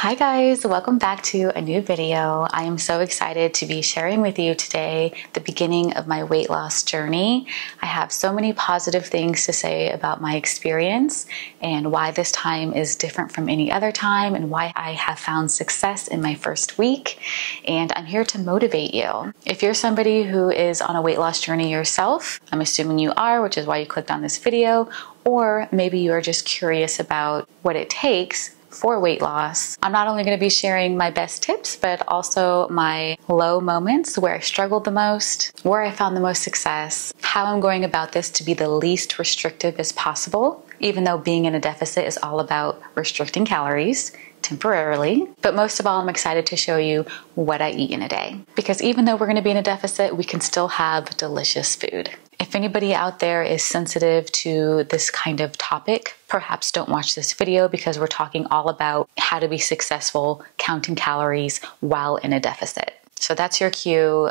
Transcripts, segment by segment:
Hi guys, welcome back to a new video. I am so excited to be sharing with you today the beginning of my weight loss journey. I have so many positive things to say about my experience and why this time is different from any other time and why I have found success in my first week. And I'm here to motivate you. If you're somebody who is on a weight loss journey yourself, I'm assuming you are, which is why you clicked on this video, or maybe you're just curious about what it takes for weight loss. I'm not only going to be sharing my best tips, but also my low moments where I struggled the most, where I found the most success, how I'm going about this to be the least restrictive as possible, even though being in a deficit is all about restricting calories temporarily. But most of all, I'm excited to show you what I eat in a day. Because even though we're going to be in a deficit, we can still have delicious food. If anybody out there is sensitive to this kind of topic, perhaps don't watch this video because we're talking all about how to be successful counting calories while in a deficit. So that's your cue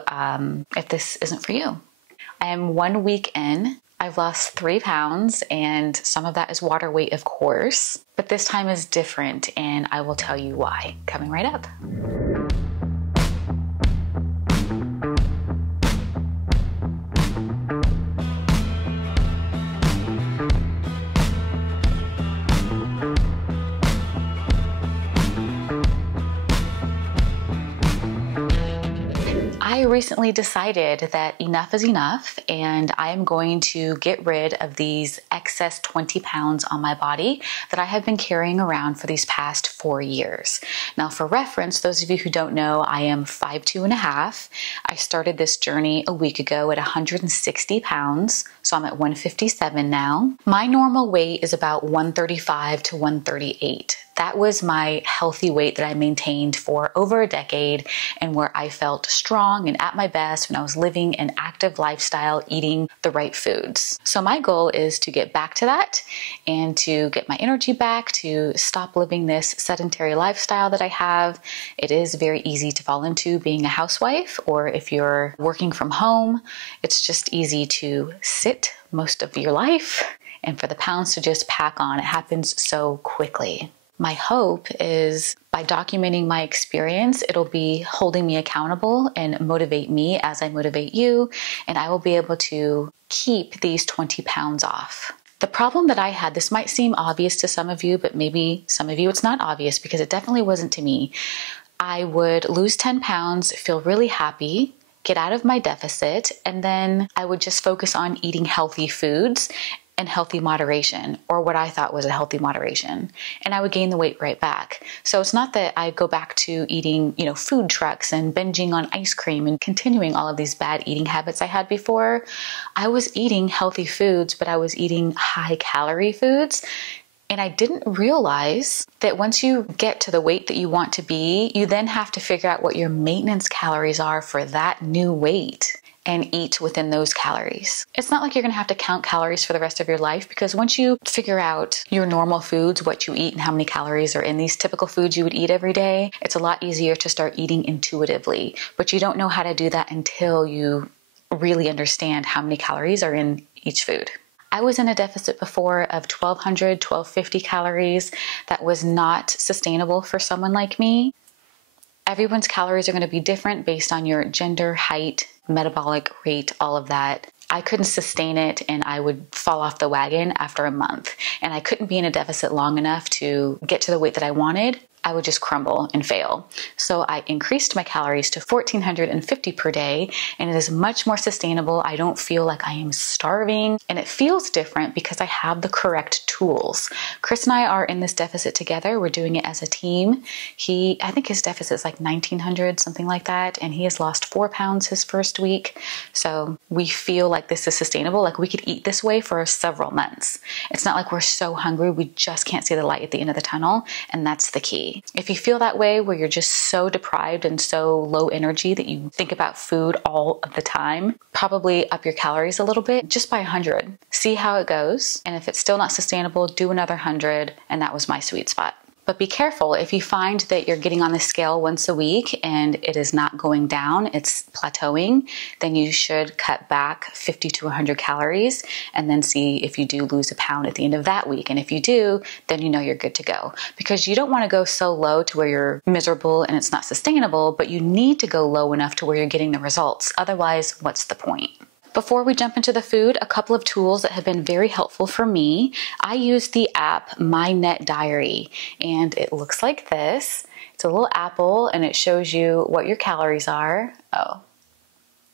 if this isn't for you. I am 1 week in. I've lost 3 pounds and some of that is water weight, of course, but this time is different and I will tell you why coming right up. I recently decided that enough is enough and I am going to get rid of these excess 20 pounds on my body that I have been carrying around for these past 4 years. Now for reference, those of you who don't know, I am 5'2½". I started this journey a week ago at 160 pounds, so I'm at 157 now. My normal weight is about 135 to 138. That was my healthy weight that I maintained for over a decade and where I felt strong and at my best when I was living an active lifestyle, eating the right foods. So my goal is to get back to that and to get my energy back, to stop living this sedentary lifestyle that I have. It is very easy to fall into being a housewife, or if you're working from home, it's just easy to sit most of your life and for the pounds to just pack on. It happens so quickly. My hope is by documenting my experience, it'll be holding me accountable and motivate me as I motivate you, and I will be able to keep these 20 pounds off. The problem that I had, this might seem obvious to some of you, but maybe some of you it's not obvious because it definitely wasn't to me. I would lose 10 pounds, feel really happy, get out of my deficit, and then I would just focus on eating healthy foods and healthy moderation, or what I thought was a healthy moderation. And I would gain the weight right back. So it's not that I go back to eating, food trucks and binging on ice cream and continuing all of these bad eating habits I had before. I was eating healthy foods, but I was eating high calorie foods. And I didn't realize that once you get to the weight that you want to be, you then have to figure out what your maintenance calories are for that new weight and eat within those calories. It's not like you're gonna have to count calories for the rest of your life, because once you figure out your normal foods, what you eat and how many calories are in these typical foods you would eat every day, it's a lot easier to start eating intuitively. But you don't know how to do that until you really understand how many calories are in each food. I was in a deficit before of 1,200, 1,250 calories. That was not sustainable for someone like me. Everyone's calories are going to be different based on your gender, height, metabolic rate, all of that. I couldn't sustain it and I would fall off the wagon after a month. And I couldn't be in a deficit long enough to get to the weight that I wanted. I would just crumble and fail. So I increased my calories to 1,450 per day, and it is much more sustainable. I don't feel like I am starving, and it feels different because I have the correct tools. Chris and I are in this deficit together. We're doing it as a team. I think his deficit is like 1,900, something like that, and he has lost 4 pounds his first week. So we feel like this is sustainable. Like we could eat this way for several months. It's not like we're so hungry we just can't see the light at the end of the tunnel, and that's the key. If you feel that way, where you're just so deprived and so low energy that you think about food all of the time, probably up your calories a little bit, just by 100. See how it goes. And if it's still not sustainable, do another 100. And that was my sweet spot. But be careful, if you find that you're getting on the scale once a week and it is not going down, it's plateauing, then you should cut back 50 to 100 calories and then see if you do lose a pound at the end of that week. And if you do, then you know you're good to go. Because you don't want to go so low to where you're miserable and it's not sustainable, but you need to go low enough to where you're getting the results. Otherwise, what's the point? Before we jump into the food, a couple of tools that have been very helpful for me. I use the app My Net Diary, and it looks like this. It's a little apple, and it shows you what your calories are. Oh,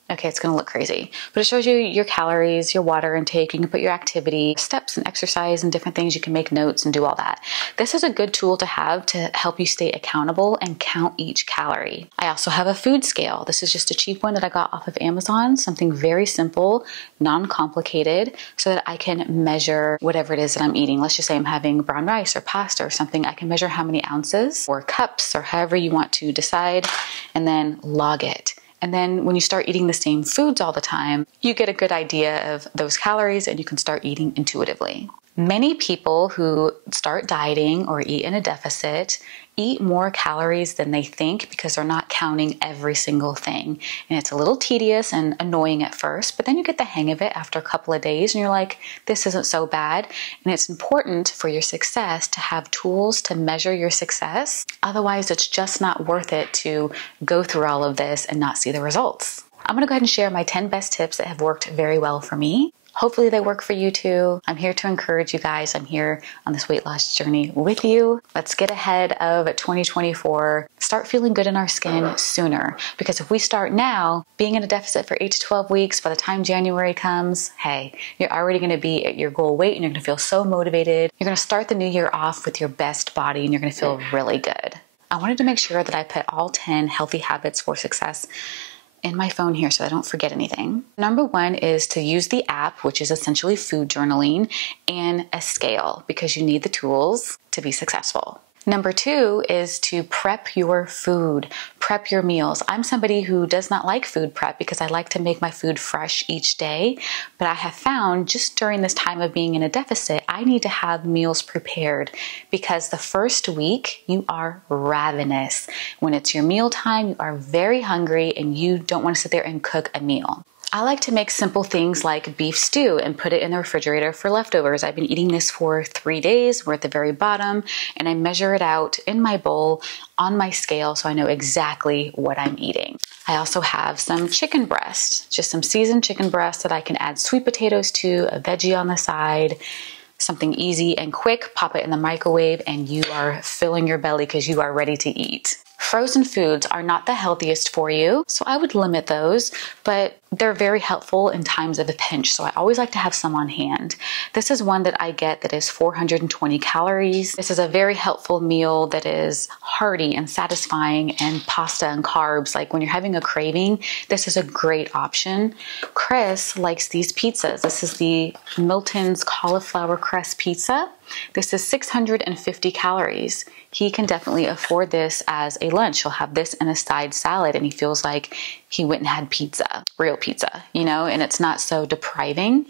okay, it's gonna look crazy, but it shows you your calories, your water intake. You can put your activity, steps and exercise and different things. You can make notes and do all that. This is a good tool to have to help you stay accountable and count each calorie. I also have a food scale. This is just a cheap one that I got off of Amazon, something very simple, non-complicated, so that I can measure whatever it is that I'm eating. Let's just say I'm having brown rice or pasta or something. I can measure how many ounces or cups or however you want to decide, and then log it. And then when you start eating the same foods all the time, you get a good idea of those calories and you can start eating intuitively. Many people who start dieting or eat in a deficit eat more calories than they think because they're not counting every single thing. And it's a little tedious and annoying at first, but then you get the hang of it after a couple of days and you're like, this isn't so bad. And it's important for your success to have tools to measure your success. Otherwise, it's just not worth it to go through all of this and not see the results. I'm gonna go ahead and share my 10 best tips that have worked very well for me. Hopefully they work for you too. I'm here to encourage you guys. I'm here on this weight loss journey with you. Let's get ahead of 2024. Start feeling good in our skin sooner. Because if we start now, being in a deficit for 8 to 12 weeks, by the time January comes, hey, you're already gonna be at your goal weight and you're gonna feel so motivated. You're gonna start the new year off with your best body and you're gonna feel really good. I wanted to make sure that I put all 10 healthy habits for success in my phone here so I don't forget anything. Number one is to use the app, which is essentially food journaling, and a scale because you need the tools to be successful. Number two is to prep your food, prep your meals. I'm somebody who does not like food prep because I like to make my food fresh each day, but I have found just during this time of being in a deficit, I need to have meals prepared because the first week you are ravenous. When it's your meal time, you are very hungry and you don't want to sit there and cook a meal. I like to make simple things like beef stew and put it in the refrigerator for leftovers. I've been eating this for 3 days. We're at the very bottom and I measure it out in my bowl on my scale so I know exactly what I'm eating. I also have some chicken breast, just some seasoned chicken breast that I can add sweet potatoes to, a veggie on the side, something easy and quick. Pop it in the microwave and you are filling your belly because you are ready to eat. Frozen foods are not the healthiest for you, so I would limit those, but they're very helpful in times of a pinch, so I always like to have some on hand. This is one that I get that is 420 calories. This is a very helpful meal that is hearty and satisfying, and pasta and carbs. Like when you're having a craving, this is a great option. Chris likes these pizzas. This is the Milton's cauliflower crust pizza. This is 650 calories. He can definitely afford this as a lunch. He'll have this and a side salad and he feels like he went and had pizza, real pizza, you know, and it's not so depriving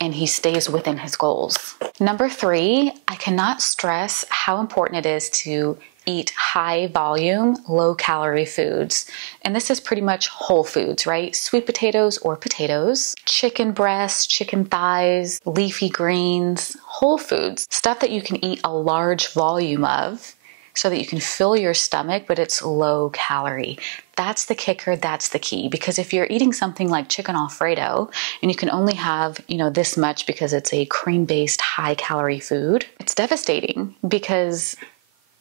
and he stays within his goals. Number three, I cannot stress how important it is to eat high volume, low calorie foods. And this is pretty much whole foods, right? Sweet potatoes or potatoes, chicken breasts, chicken thighs, leafy greens, whole foods, stuff that you can eat a large volume of so that you can fill your stomach, but it's low calorie. That's the kicker, that's the key. Because if you're eating something like chicken Alfredo and you can only have, this much because it's a cream-based high calorie food, it's devastating because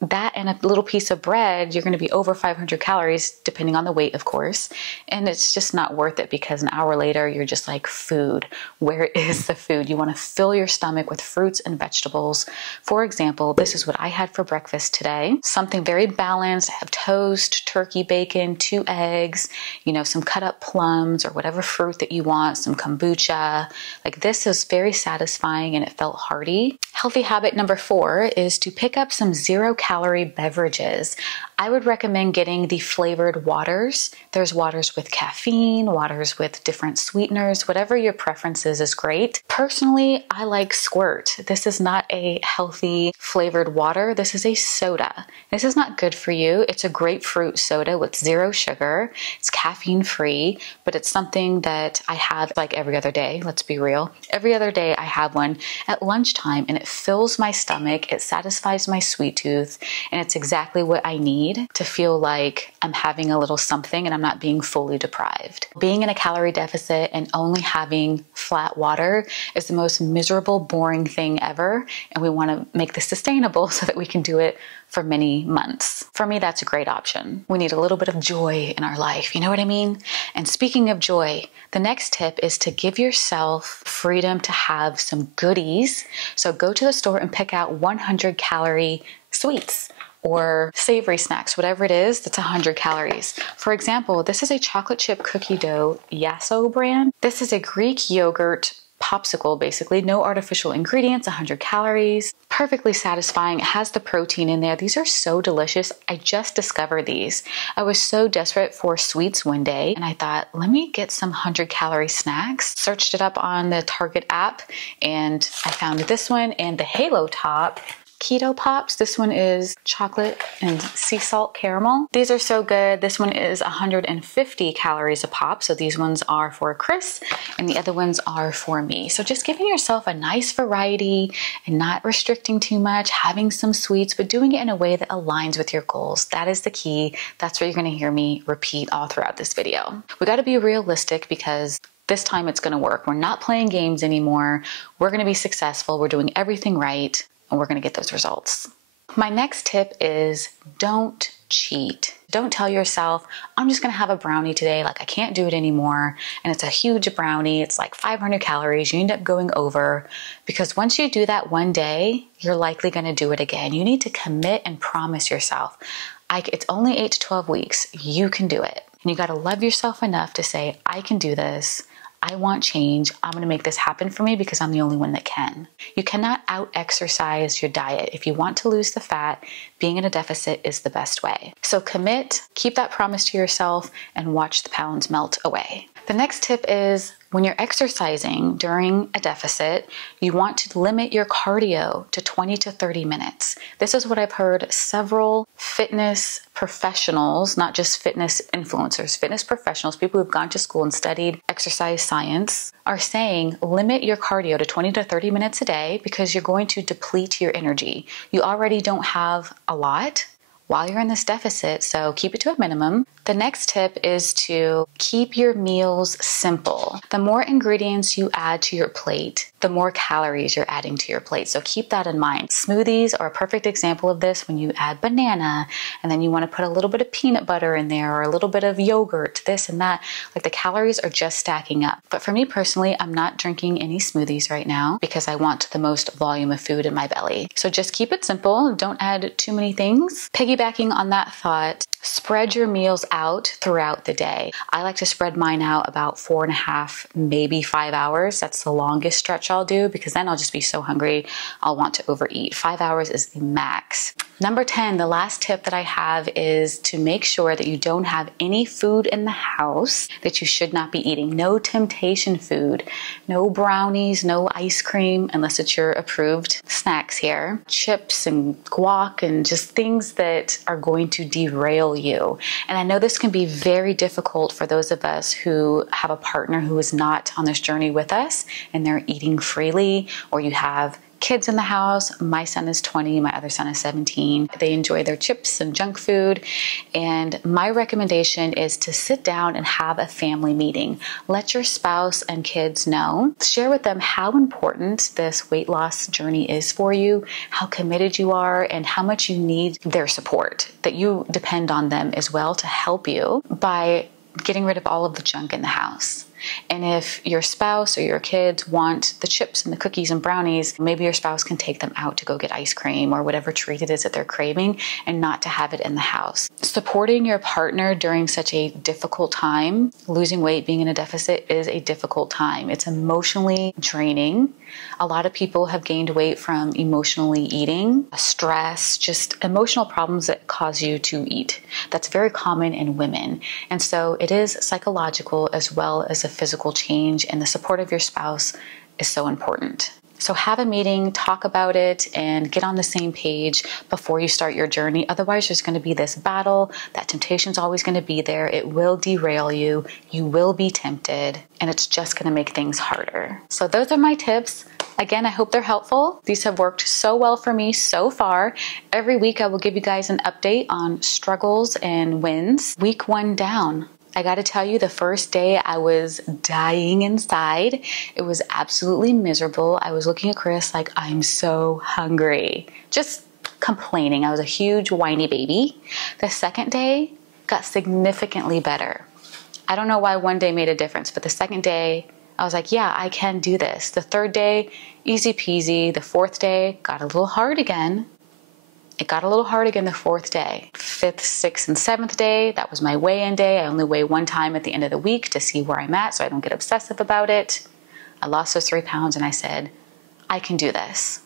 that and a little piece of bread, you're going to be over 500 calories, depending on the weight, of course. And it's just not worth it because an hour later, you're just like, food. Where is the food? You want to fill your stomach with fruits and vegetables. For example, this is what I had for breakfast today. Something very balanced. I have toast, turkey, bacon, 2 eggs, some cut up plums or whatever fruit that you want, some kombucha. Like this is very satisfying and it felt hearty. Healthy habit number 4 is to pick up some 0 calorie beverages, I would recommend getting the flavored waters. There's waters with caffeine, waters with different sweeteners, whatever your preference is great. Personally, I like Squirt. This is not a healthy flavored water. This is a soda. This is not good for you. It's a grapefruit soda with 0 sugar. It's caffeine free, but it's something that I have like every other day. Let's be real. Every other day I have one at lunchtime, and it fills my stomach. It satisfies my sweet tooth, and it's exactly what I need to feel like I'm having a little something and I'm not being fully deprived. Being in a calorie deficit and only having flat water is the most miserable, boring thing ever, and we want to make this sustainable so that we can do it for many months. For me, that's a great option. We need a little bit of joy in our life, you know what I mean? And speaking of joy, the next tip is to give yourself freedom to have some goodies. So go to the store and pick out 100-calorie sweets or savory snacks, whatever it is that's 100 calories. For example, this is a chocolate chip cookie dough Yasso brand. This is a Greek yogurt popsicle, basically, no artificial ingredients, 100 calories, perfectly satisfying. It has the protein in there. These are so delicious. I just discovered these. I was so desperate for sweets one day, and I thought, let me get some 100-calorie snacks. Searched it up on the Target app, and I found this one and the Halo Top Keto Pops. This one is chocolate and sea salt caramel. These are so good. This one is 150 calories a pop. So these ones are for Chris and the other ones are for me. So just giving yourself a nice variety and not restricting too much, having some sweets, but doing it in a way that aligns with your goals. That is the key. That's what you're going to hear me repeat all throughout this video. We got to be realistic because this time it's going to work. We're not playing games anymore. We're going to be successful. We're doing everything right, and we're going to get those results. My next tip is don't cheat. Don't tell yourself, I'm just going to have a brownie today. Like I can't do it anymore. And it's a huge brownie. It's like 500 calories. You end up going over because once you do that one day, you're likely going to do it again. You need to commit and promise yourself, it's only 8 to 12 weeks. You can do it. And you got to love yourself enough to say, I can do this. I want change. I'm going to make this happen for me because I'm the only one that can. You cannot out-exercise your diet. If you want to lose the fat, being in a deficit is the best way. So commit, keep that promise to yourself, and watch the pounds melt away. The next tip is when you're exercising during a deficit, you want to limit your cardio to 20 to 30 minutes. This is what I've heard several fitness professionals, not just fitness influencers, fitness professionals, people who've gone to school and studied exercise science, are saying limit your cardio to 20 to 30 minutes a day because you're going to deplete your energy. You already don't have a lot while you're in this deficit, so keep it to a minimum. The next tip is to keep your meals simple. The more ingredients you add to your plate, the more calories you're adding to your plate. So keep that in mind. Smoothies are a perfect example of this when you add banana and then you want to put a little bit of peanut butter in there or a little bit of yogurt, this and that. Like the calories are just stacking up. But for me personally, I'm not drinking any smoothies right now because I want the most volume of food in my belly. So just keep it simple. Don't add too many things. Piggybacking on that thought, spread your meals out throughout the day. I like to spread mine out about 4.5, maybe 5 hours. That's the longest stretch I'll do because then I'll just be so hungry I'll want to overeat. 5 hours is the max. Number 10, the last tip that I have is to make sure that you don't have any food in the house that you should not be eating. No temptation food, no brownies, no ice cream, unless it's your approved snacks here. Chips and guac and just things that are going to derail you. And I know this can be very difficult for those of us who have a partner who is not on this journey with us and they're eating freely, or you have kids in the house. My son is 20, my other son is 17. They enjoy their chips and junk food. And my recommendation is to sit down and have a family meeting. Let your spouse and kids know. Share with them how important this weight loss journey is for you, how committed you are, and how much you need their support, that you depend on them as well to help you by getting rid of all of the junk in the house. And if your spouse or your kids want the chips and the cookies and brownies, maybe your spouse can take them out to go get ice cream or whatever treat it is that they're craving, and not to have it in the house. Supporting your partner during such a difficult time, losing weight, being in a deficit is a difficult time. It's emotionally draining. A lot of people have gained weight from emotionally eating, stress, just emotional problems that cause you to eat. That's very common in women. And so it is psychological as well as a physical change, and the support of your spouse is so important. So have a meeting, talk about it, and get on the same page before you start your journey. Otherwise, there's going to be this battle. That temptation's always going to be there. It will derail you. You will be tempted, and it's just going to make things harder. So those are my tips. Again, I hope they're helpful. These have worked so well for me so far. Every week, I will give you guys an update on struggles and wins. Week 1 down. I gotta tell you, the first day I was dying inside. It was absolutely miserable. I was looking at Chris like, I'm so hungry. Just complaining. I was a huge whiny baby. The second day got significantly better. I don't know why one day made a difference, but the second day I was like, yeah, I can do this. The third day, easy peasy. The fourth day got a little hard again. It got a little hard again the fourth day. 5th, 6th, and 7th day, that was my weigh-in day. I only weigh one time at the end of the week to see where I'm at so I don't get obsessive about it. I lost those 3 pounds and I said, I can do this.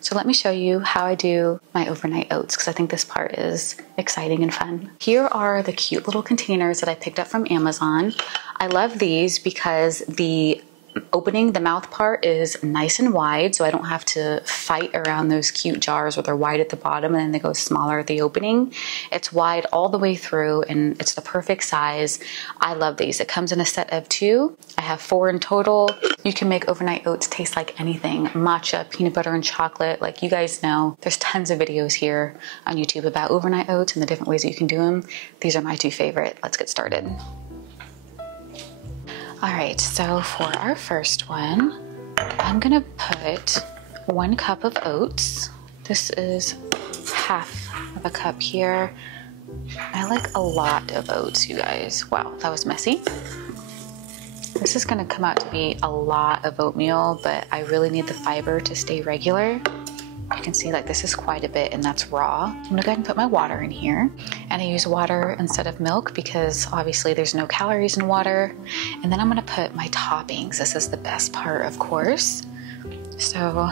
So let me show you how I do my overnight oats, because I think this part is exciting and fun. Here are the cute little containers that I picked up from Amazon. I love these because the mouth part is nice and wide, so I don't have to fight around those cute jars where they're wide at the bottom and then they go smaller at the opening. It's wide all the way through and it's the perfect size. I love these. It comes in a set of 2. I have 4 in total. You can make overnight oats taste like anything. Matcha, peanut butter, and chocolate. Like you guys know, there's tons of videos here on YouTube about overnight oats and the different ways that you can do them. These are my 2 favorite. Let's get started. All right, so for our first one, I'm gonna put 1 cup of oats. This is half of a cup here. I like a lot of oats, you guys. Wow, that was messy. This is gonna come out to be a lot of oatmeal, but I really need the fiber to stay regular. You can see like this is quite a bit and that's raw. I'm gonna go ahead and put my water in here. And I use water instead of milk because obviously there's no calories in water. And then I'm gonna put my toppings. This is the best part, of course. So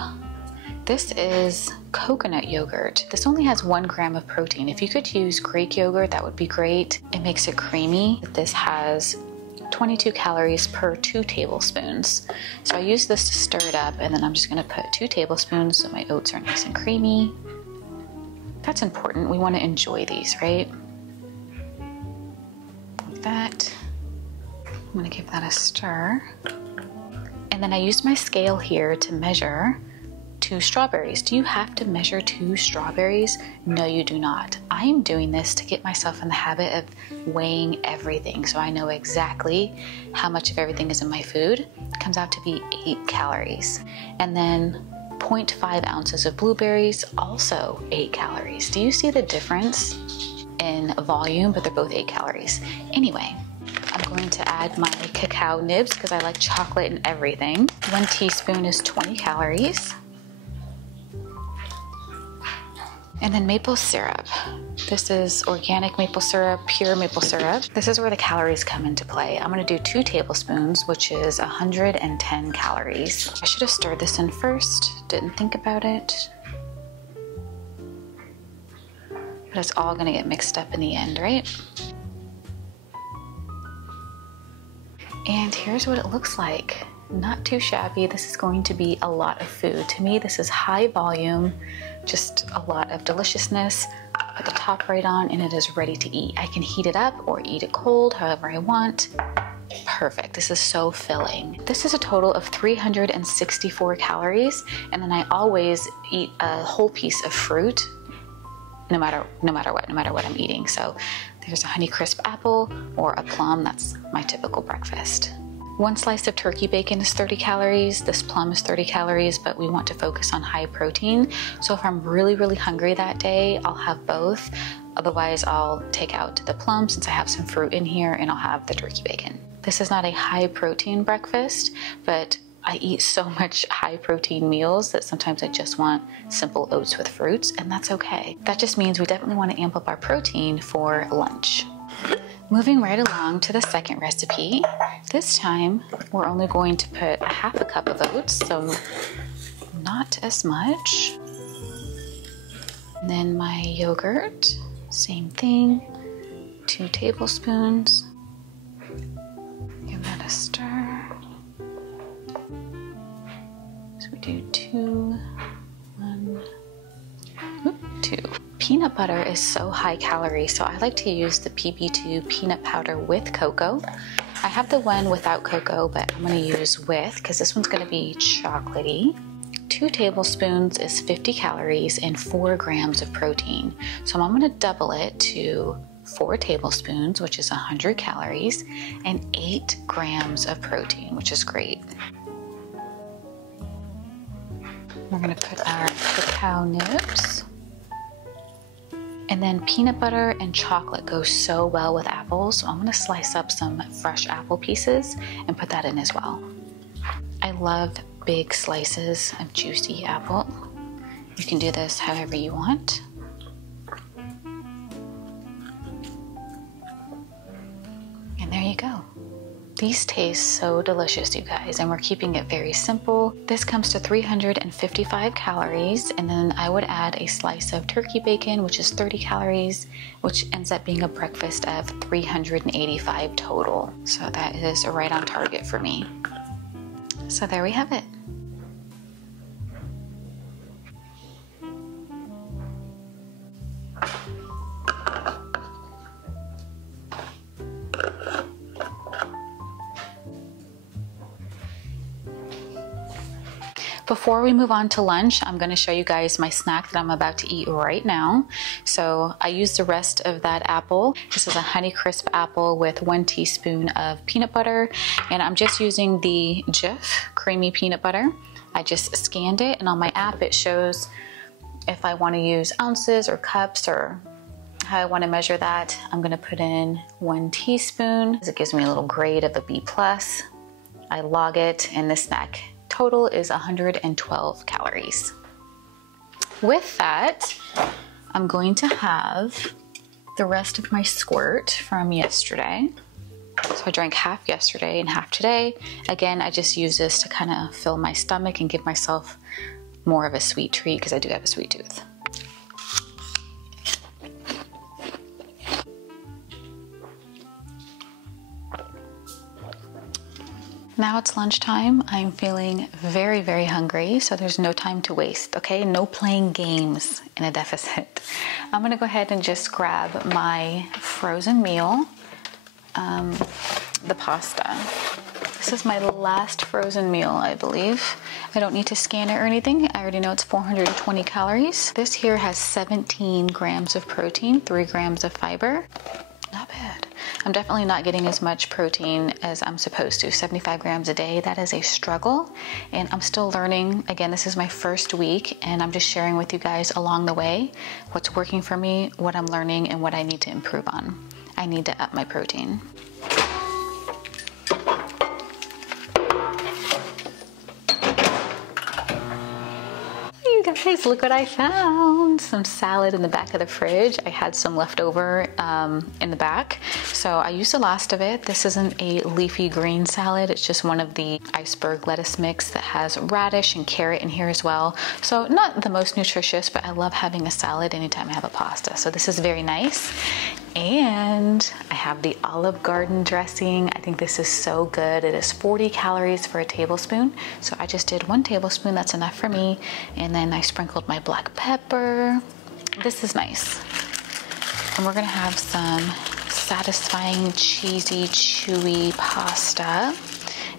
this is coconut yogurt. This only has 1 gram of protein. If you could use Greek yogurt, that would be great. It makes it creamy. This has 22 calories per 2 tablespoons. So I use this to stir it up, and then I'm just gonna put 2 tablespoons so my oats are nice and creamy. That's important. We wanna enjoy these, right? Like that. I'm gonna give that a stir. And then I use my scale here to measure 2 strawberries. Do you have to measure 2 strawberries? No, you do not. I am doing this to get myself in the habit of weighing everything so I know exactly how much of everything is in my food. It comes out to be 8 calories. And then 0.5 ounces of blueberries, also 8 calories. Do you see the difference in volume? But they're both 8 calories. Anyway, I'm going to add my cacao nibs because I like chocolate and everything. 1 teaspoon is 20 calories. And then maple syrup. This is organic maple syrup, pure maple syrup. This is where the calories come into play. I'm gonna do 2 tablespoons, which is 110 calories. I should have stirred this in first, didn't think about it. But it's all gonna get mixed up in the end, right? And here's what it looks like. Not too shabby. This is going to be a lot of food. To me, this is high volume, just a lot of deliciousness. Put the top right on and it is ready to eat. I can heat it up or eat it cold, however I want. Perfect. This is so filling. This is a total of 364 calories, and then I always eat a whole piece of fruit no matter what I'm eating. So there's a Honeycrisp apple or a plum. That's my typical breakfast. 1 slice of turkey bacon is 30 calories. This plum is 30 calories, but we want to focus on high protein. So if I'm really, really hungry that day, I'll have both. Otherwise, I'll take out the plum since I have some fruit in here, and I'll have the turkey bacon. This is not a high protein breakfast, but I eat so much high protein meals that sometimes I just want simple oats with fruits, and that's okay. That just means we definitely want to amp up our protein for lunch. Moving right along to the second recipe. This time we're only going to put a half a cup of oats, so not as much. And then my yogurt, same thing, 2 tablespoons. Give that a stir. So we do 2, 2. Peanut butter is so high calorie, so I like to use the PB2 peanut powder with cocoa. I have the one without cocoa, but I'm gonna use with, because this one's gonna be chocolatey. 2 tablespoons is 50 calories and 4 grams of protein. So I'm gonna double it to 4 tablespoons, which is 100 calories, and 8 grams of protein, which is great. We're gonna put our cacao nibs. And then peanut butter and chocolate go so well with apples, so I'm gonna slice up some fresh apple pieces and put that in as well. I love big slices of juicy apple. You can do this however you want. And there you go. These taste so delicious, you guys, and we're keeping it very simple. This comes to 355 calories, and then I would add a slice of turkey bacon, which is 30 calories, which ends up being a breakfast of 385 total. So that is right on target for me. So there we have it. Before we move on to lunch, I'm going to show you guys my snack that I'm about to eat right now. So I used the rest of that apple. This is a Honeycrisp apple with 1 teaspoon of peanut butter, and I'm just using the Jif creamy peanut butter. I just scanned it, and on my app it shows if I want to use ounces or cups or how I want to measure that. I'm going to put in 1 teaspoon. It gives me a little grade of a B+. I log it, and this snack total is 112 calories. With that, I'm going to have the rest of my squirt from yesterday. So I drank half yesterday and half today. Again, I just use this to kind of fill my stomach and give myself more of a sweet treat because I do have a sweet tooth. Now it's lunchtime. I'm feeling very, very hungry, so there's no time to waste, okay? No playing games in a deficit. I'm gonna go ahead and just grab my frozen meal, the pasta. This is my last frozen meal, I believe. I don't need to scan it or anything. I already know it's 420 calories. This here has 17 grams of protein, 3 grams of fiber. Not bad. I'm definitely not getting as much protein as I'm supposed to. 75 grams a day, that is a struggle. And I'm still learning. Again, this is my first week, and I'm just sharing with you guys along the way what's working for me, what I'm learning, and what I need to improve on. I need to up my protein. Guys, look what I found. Some salad in the back of the fridge. I had some left over in the back, so I used the last of it. This isn't a leafy green salad. It's just one of the iceberg lettuce mix that has radish and carrot in here as well. So not the most nutritious, but I love having a salad anytime I have a pasta. So this is very nice. And I have the Olive Garden dressing. I think this is so good. It is 40 calories for a tablespoon. So I just did 1 tablespoon, that's enough for me. And then I sprinkled my black pepper. This is nice. And we're gonna have some satisfying, cheesy, chewy pasta.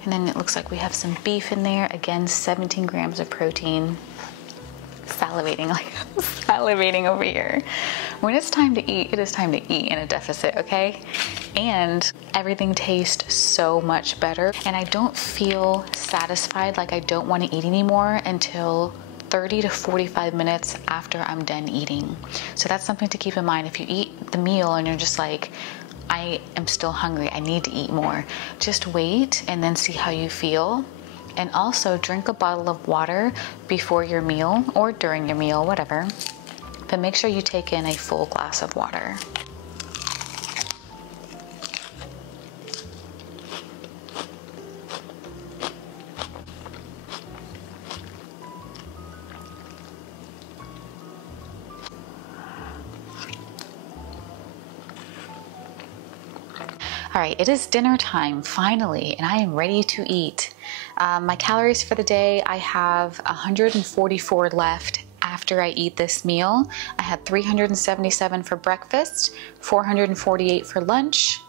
And then it looks like we have some beef in there. Again, 17 grams of protein. Salivating, like I'm salivating over here. When it's time to eat, it is time to eat in a deficit, okay? And everything tastes so much better, and I don't feel satisfied, like I don't want to eat anymore until 30 to 45 minutes after I'm done eating. So that's something to keep in mind. If you eat the meal and you're just like, I am still hungry. I need to eat more. Just wait and then see how you feel. And also drink a bottle of water before your meal or during your meal, whatever. But make sure you take in a full glass of water. All right, it is dinner time finally, and I am ready to eat. My calories for the day, I have 144 left after I eat this meal. I had 377 for breakfast, 448 for lunch,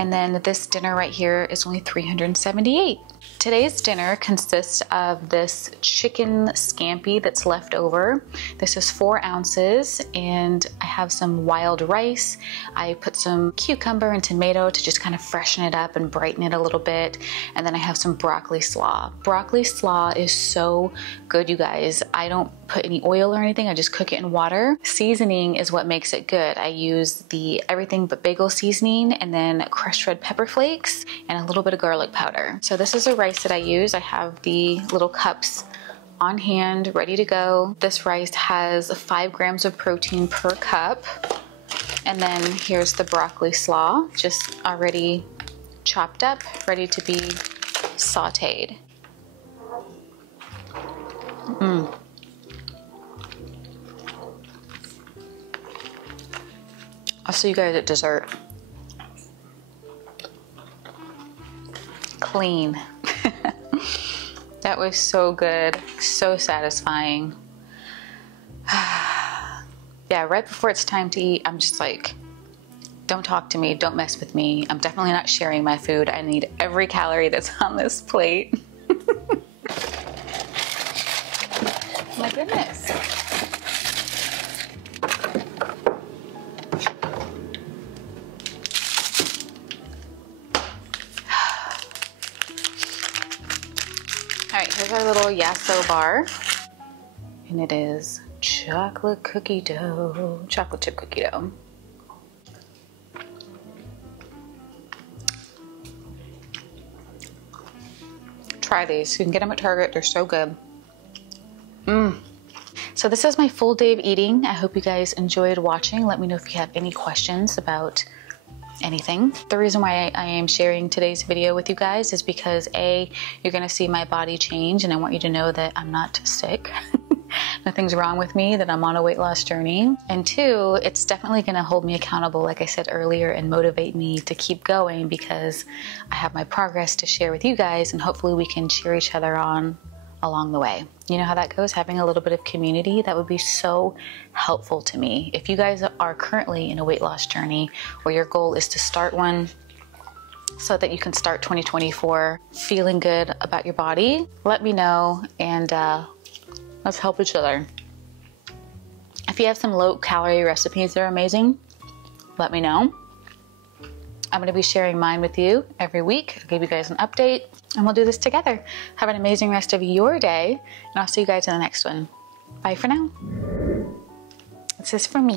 and then this dinner right here is only 378. Today's dinner consists of this chicken scampi that's left over. This is 4 ounces, and I have some wild rice. I put some cucumber and tomato to just kind of freshen it up and brighten it a little bit. And then I have some broccoli slaw. Broccoli slaw is so good, you guys. I don't put any oil or anything. I just cook it in water. Seasoning is what makes it good. I use the everything but bagel seasoning and then crushed red pepper flakes and a little bit of garlic powder. So this is a rice that I use. I have the little cups on hand, ready to go. This rice has 5 grams of protein per cup. And then here's the broccoli slaw, just already chopped up, ready to be sauteed. I'll see you guys at dessert. Clean. That was so good, so satisfying. Yeah, right before it's time to eat, I'm just like, don't talk to me, don't mess with me. I'm definitely not sharing my food. I need every calorie that's on this plate. My goodness. All right, here's our little yasso bar. And it is chocolate cookie dough, chocolate chip cookie dough. Try these. You can get them at Target. They're so good. So this is my full day of eating. I hope you guys enjoyed watching. Let me know if you have any questions about anything. The reason why I am sharing today's video with you guys is because A, you're gonna see my body change, and I want you to know that I'm not sick. Nothing's wrong with me, that I'm on a weight loss journey. And 2, it's definitely gonna hold me accountable, like I said earlier, and motivate me to keep going because I have my progress to share with you guys, and hopefully we can cheer each other on along the way. You know how that goes? Having a little bit of community, that would be so helpful to me. If you guys are currently in a weight loss journey or your goal is to start one so that you can start 2024 feeling good about your body, let me know, and let's help each other. If you have some low calorie recipes that are amazing, let me know. I'm gonna be sharing mine with you every week. I'll give you guys an update and we'll do this together. Have an amazing rest of your day, and I'll see you guys in the next one. Bye for now. This is for me.